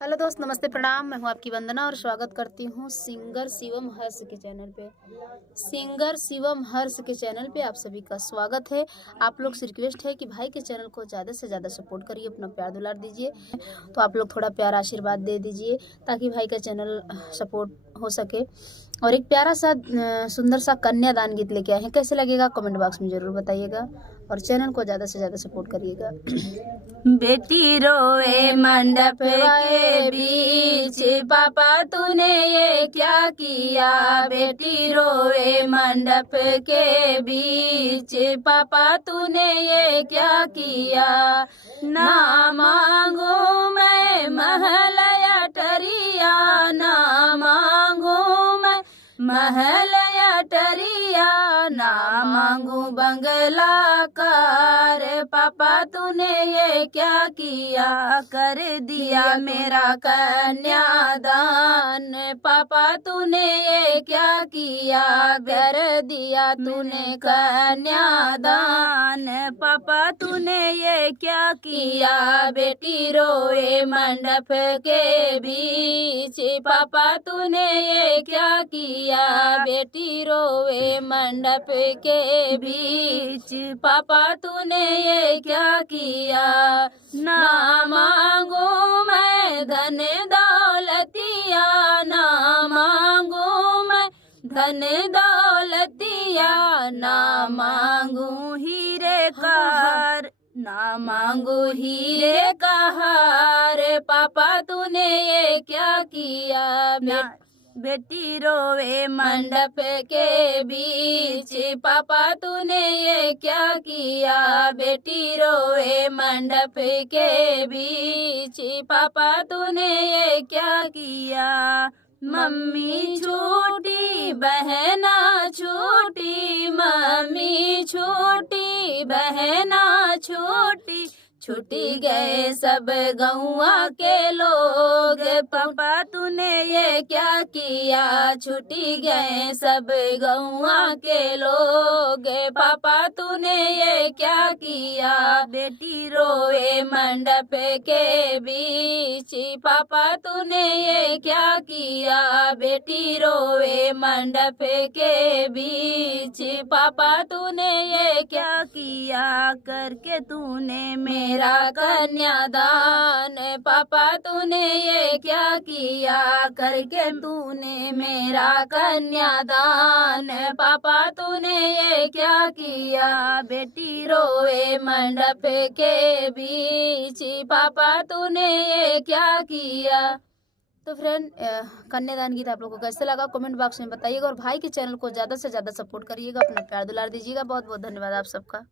Hello दोस्त, नमस्ते, प्रणाम। मैं हूं आपकी वंदना और स्वागत करती हूं सिंगर शिवम हर्ष के चैनल पे। सिंगर शिवम हर्ष के चैनल पे आप सभी का स्वागत है। आप लोग से रिक्वेस्ट है कि भाई के चैनल को ज़्यादा से ज़्यादा सपोर्ट करिए, अपना प्यार दुलार दीजिए। तो आप लोग थोड़ा प्यार आशीर्वाद दे दीजिए ताकि भाई का चैनल सपोर्ट हो सके। और एक प्यारा सा सुंदर सा कन्यादान गीत लेके आए हैं। कैसे लगेगा कमेंट बॉक्स में ज़रूर बताइएगा और चैनल को ज़्यादा से ज़्यादा सपोर्ट करिएगा। बेटी रोए मंडप के बीच, पापा तूने ये क्या किया। बेटी रोए मंडप के बीच, पापा तूने ये क्या किया। ना मांगू मैं महल या टरिया, ना मांगू मैं महल या टरिया, ना मांगू बंगला कार। पापा तूने ये क्या किया, कर दिया मेरा कन्यादान। पापा तूने ये क्या किया, कर दिया तूने कन्यादान। पापा तूने ये क्या किया। बेटी रोए मंडप के बीच, पापा तूने ये क्या किया। बेटी रोए मंडप के बीच, पापा तूने ये क्या किया। ना मांगू मैं धन दौलतिया, ना मांगू मैं धन दौलतिया, ना मांगू हीरे का हार, ना मांगू हीरे का हार। पापा तूने ये क्या किया। बेटी रोवे मंडप के बीच, पापा तूने ये क्या किया। बेटी रोवे मंडप के बीच, पापा तूने ये क्या किया। मम्मी छोटी बहना छोटी, मम्मी छोटी बहना छोटी, छुट्टी गए सब गौआ के लोग। पापा तूने ये क्या किया। छुट्टी गए सब गौआ के लोग। पापा तूने ये क्या किया। बेटी रोए मंडप के बीच, पापा तूने ये क्या किया। बेटी रोए मंडप के बीच, पापा तूने ये क्या किया। करके तूने मेरा कन्यादान। पापा तूने ये क्या किया। करके तूने मेरा कन्यादान। पापा तूने ये क्या किया। बेटी रोए मंडप के बीच, पापा तूने ये क्या किया। तो फ्रेंड, कन्यादान गीत आप लोगों को कैसे लगा कमेंट बॉक्स में बताइएगा और भाई के चैनल को ज़्यादा से ज़्यादा सपोर्ट करिएगा, अपना प्यार दुलार दीजिएगा। बहुत बहुत धन्यवाद आप सबका।